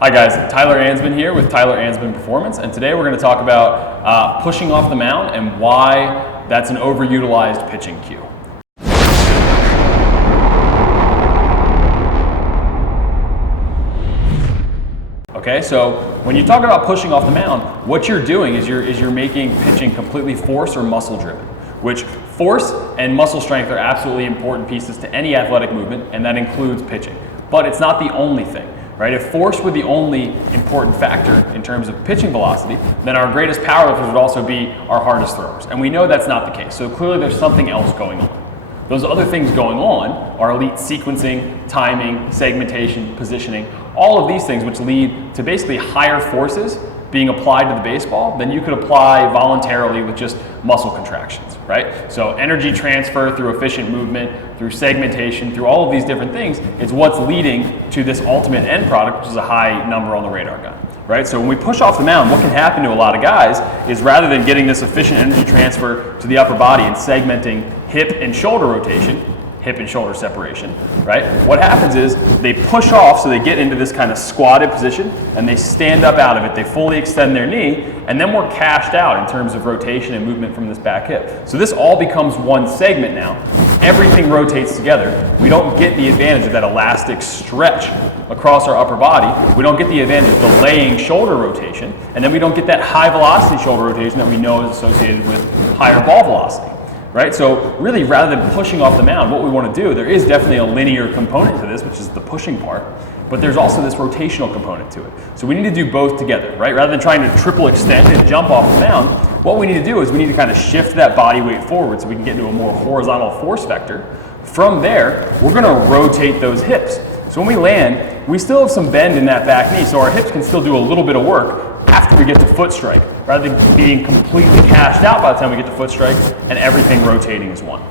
Hi guys, Tyler Anzmann here with Tyleranzmannperformance, and today we're going to talk about pushing off the mound and why that's an overutilized pitching cue. Okay, so when you talk about pushing off the mound, what you're doing is you're making pitching completely force or muscle driven, which force and muscle strength are absolutely important pieces to any athletic movement, and that includes pitching. But it's not the only thing. Right? If force were the only important factor in terms of pitching velocity, then our greatest powerlifters would also be our hardest throwers. And we know that's not the case. So clearly there's something else going on. Those other things going on are elite sequencing, timing, segmentation, positioning, all of these things which lead to basically higher forces being applied to the baseball than you could apply voluntarily with just muscle contractions, right? So energy transfer through efficient movement, through segmentation, through all of these different things is what's leading to this ultimate end product, which is a high number on the radar gun, right? So when we push off the mound, what can happen to a lot of guys is rather than getting this efficient energy transfer to the upper body and segmenting hip and shoulder rotation, hip and shoulder separation, right? What happens is they push off, so they get into this kind of squatted position and they stand up out of it, they fully extend their knee, and then we're cashed out in terms of rotation and movement from this back hip. So this all becomes one segment now. Everything rotates together. We don't get the advantage of that elastic stretch across our upper body. We don't get the advantage of delaying shoulder rotation, and then we don't get that high velocity shoulder rotation that we know is associated with higher ball velocity. Right? So really, rather than pushing off the mound, what we want to do, there is definitely a linear component to this, which is the pushing part, but there's also this rotational component to it. So we need to do both together, right? Rather than trying to triple extend and jump off the mound, what we need to do is we need to kind of shift that body weight forward so we can get into a more horizontal force vector. From there, we're going to rotate those hips. So when we land, we still have some bend in that back knee, so our hips can still do a little bit of work after we get to foot strike, rather than being completely cashed out by the time we get to foot strike and everything rotating as one.